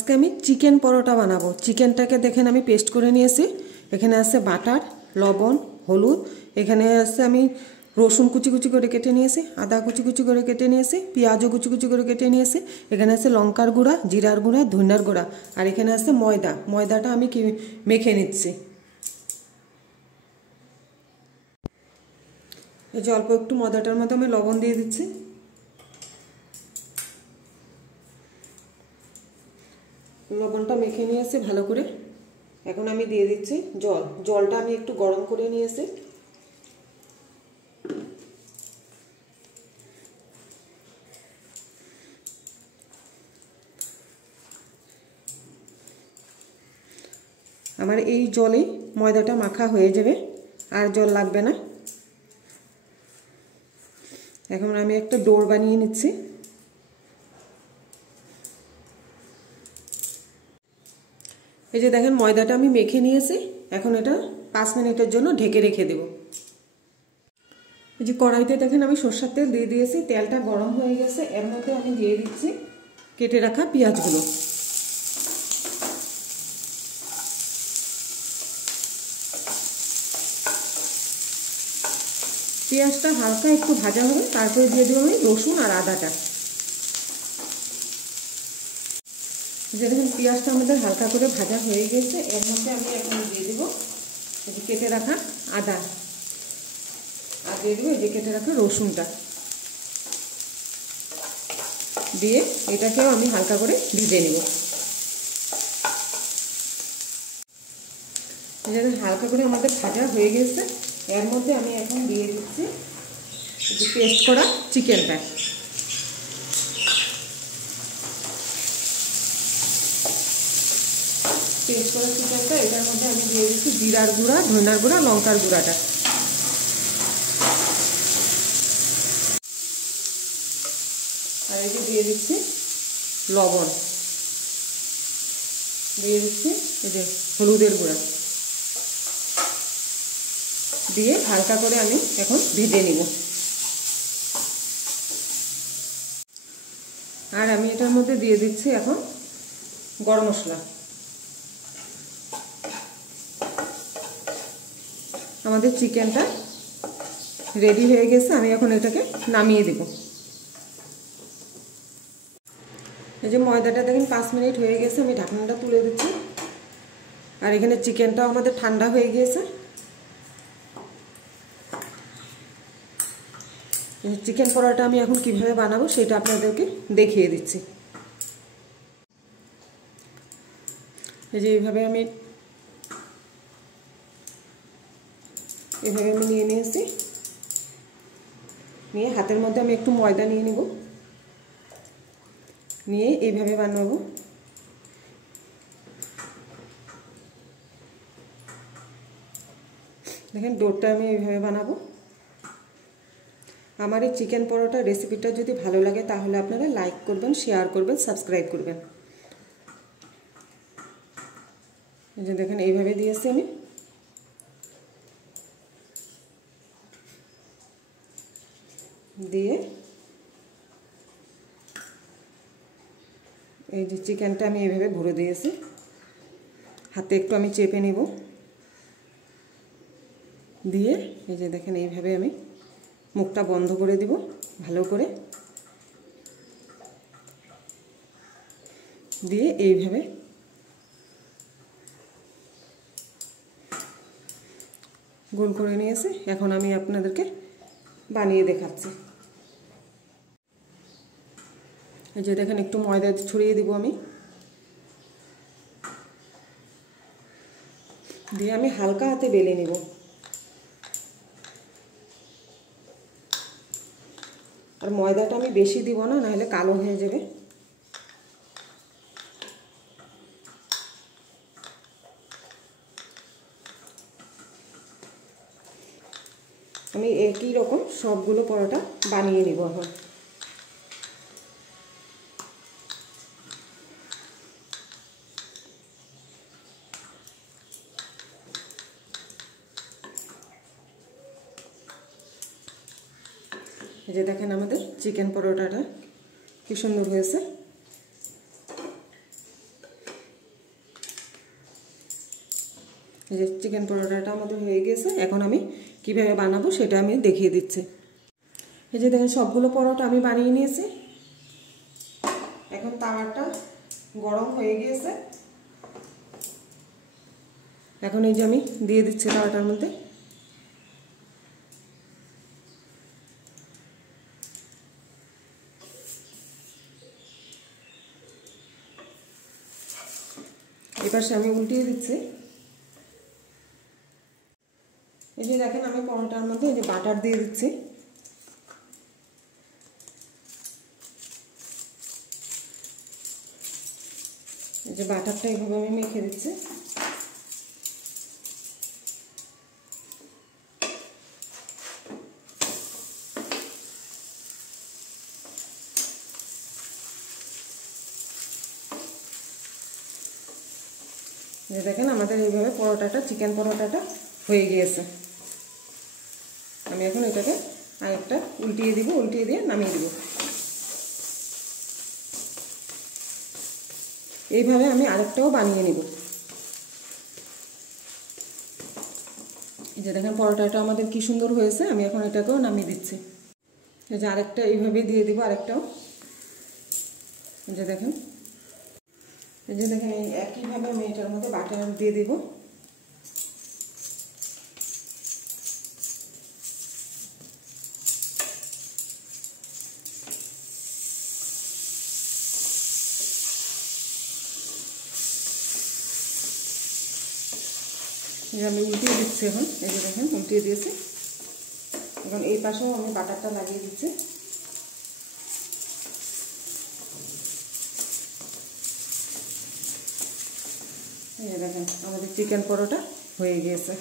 আজকে আমি চিকেন পরোটা বানাবো। চিকেনটাকে দেখেন আমি পেস্ট করে নিয়েছি। এখানে আছে বাটার, লবণ, হলুদ। এখানে আছে আমি রসুন কুচি কুচি করে কেটে নিয়েছি, আদা কুচি কুচি করে কেটে নিয়েছি, পেঁয়াজও কুচি কুচি করে কেটে নিয়েছি। এখানে আছে লঙ্কার গুঁড়া, জিরার গুঁড়া, ধনিয়ার গুঁড়া, আর এখানে আছে ময়দা। ময়দাটা আমি মেখে নিচ্ছি। এই যে অল্প একটু ময়দাটার মধ্যে আমি লবণ দিয়ে দিচ্ছি। লবণটা মেখে নিয়েছি ভালো করে। এখন আমি দিয়ে দিচ্ছি জল। জলটা আমি একটু গরম করে নিয়েছি। আমার এই জলেই ময়দাটা মাখা হয়ে যাবে, আর জল লাগবে না। এখন আমি একটা ডোর বানিয়ে নিচ্ছি। এই যে দেখেন ময়দাটা আমি মেখে নিয়েছি। এখন এটা 5 মিনিটের জন্য ঢেকে রেখে দেব। এই যে কড়াইতে দেখেন আমি সরষের তেল দিয়ে দিয়েছি। তেলটা গরম হয়ে গেছে। এর মধ্যে আমি দিয়ে দিচ্ছি কেটে রাখা পেঁয়াজগুলো। পেঁয়াজটা হালকা একটু ভাজা হবে, তারপরে দিয়ে দেবো আমি রসুন আর আদাটা। যে দেখুন পেঁয়াজটা আমাদের হালকা করে ভাজা হয়ে গেছে। এর মধ্যে আমি এখন দিয়ে দেবো কেটে রাখা আদা, আর দিয়ে দেবো এই যে কেটে রাখা রসুনটা দিয়ে এটাকেও আমি হালকা করে ভেজে নেব। হালকা করে আমাদের ভাজা হয়ে গেছে। এর মধ্যে আমি এখন দিয়ে দিচ্ছি পেস্ট করা চিকেনটা। পেস্ট করা চিকেনটা এটার মধ্যে আমি দিয়ে দিচ্ছি জিরার গুঁড়া, ধনিয়ার গুঁড়া, লঙ্কার গুঁড়াটা। আর এই যে দিয়ে দিচ্ছি লবণ, দিয়ে দিচ্ছি এই যে হলুদের গুঁড়া দিয়ে হালকা করে আমি এখন ভেজে নিব। আর আমি এটার মধ্যে দিয়ে দিচ্ছি এখন গরম মশলা। আমাদের চিকেনটা রেডি হয়ে গেছে। আমি এখন এটাকে নামিয়ে দেব। এই যে ময়দাটা দেখেন 5 মিনিট হয়ে গেছে। আমি ঢাকনাটা তুলে দিচ্ছি। আর এখানে চিকেনটাও আমাদের ঠান্ডা হয়ে গিয়েছে। চিকেন পরোটা আমি এখন কিভাবে বানাবো সেটা আপনাদেরকে দেখিয়ে দিচ্ছি। এই যে এভাবে আমি নিয়ে নিয়েছি। নিয়ে হাতের মধ্যে আমি একটু ময়দা নিয়ে নেব, নিয়ে এইভাবে বানাবো। দেখেন ডোরটা আমি এইভাবে বানাবো। আমার এই চিকেন পরোটা রেসিপিটা যদি ভালো লাগে তাহলে আপনারা লাইক করবেন, শেয়ার করবেন, সাবস্ক্রাইব করবেন। এই যে দেখেন এইভাবে দিয়েছি আমি। দিয়ে এই যে চিকেনটা আমি এইভাবে ভরে দিয়েছি। হাতে একটু আমি চেপে নেব, দিয়ে এই যে দেখেন এইভাবে আমি মুখটা বন্ধ করে দিব ভালো করে। দিয়ে এইভাবে গোল করে নিয়েছি। এখন আমি আপনাদেরকে বানিয়ে দেখাচ্ছি। এই যে দেখেন একটু ময়দা ছড়িয়ে দিব আমি, দিয়ে আমি হালকা হাতে বেলে নেব। আর ময়দাটা আমি বেশি দিব না, নাহলে কালো হয়ে যাবে। আমি একই রকম সবগুলো পরোটা বানিয়ে নিব এখন। এই যে দেখেন আমাদের চিকেন পরোটাটা কি সুন্দর হয়েছে। এই যে চিকেন পরোটাটা আমাদের হয়ে গেছে। এখন আমি কিভাবে বানাবো সেটা আমি দেখিয়ে দিচ্ছি। এই যে দেখেন সবগুলো পরোটা আমি বানিয়ে নিয়েছি। এখন তাওয়াটা গরম হয়ে গিয়েছে। এখন এই যে আমি দিয়ে দিচ্ছি তাওয়াটার মধ্যে। এবার আমি উল্টিয়ে দিচ্ছি। এই যে দেখেন আমি পরোটার মধ্যে এই যে বাটার দিয়ে দিচ্ছি। এই যে বাটারটা এইভাবে আমি মেখে দিচ্ছি। যে দেখেন আমাদের এইভাবে পরোটাটা চিকেন পরোটাটা হয়ে গিয়েছে। আমি এখন এটাকে আরেকটা উল্টিয়ে দিব, উল্টিয়ে দিয়ে নামিয়ে দিব। এইভাবে আমি আরেকটাও বানিয়ে নিব। এই যে দেখেন পরোটাটা আমাদের কি সুন্দর হয়েছে। আমি এখন এটাকেও নামিয়ে দিচ্ছি। এই যে আরেকটা এইভাবে দিয়ে দিব, আরেকটাও। এই যে দেখেন এই একইভাবে আমি এটার মধ্যে বাটার দিয়ে দিব। আমি উল্টিয়ে দিচ্ছি এখন। এই যে দেখেন উল্টিয়ে দিয়েছি। এখন এই পাশেও আমি বাটারটা লাগিয়ে দিচ্ছি। এই যে দেখেন আমাদের চিকেন পরোটা হয়ে গিয়েছে।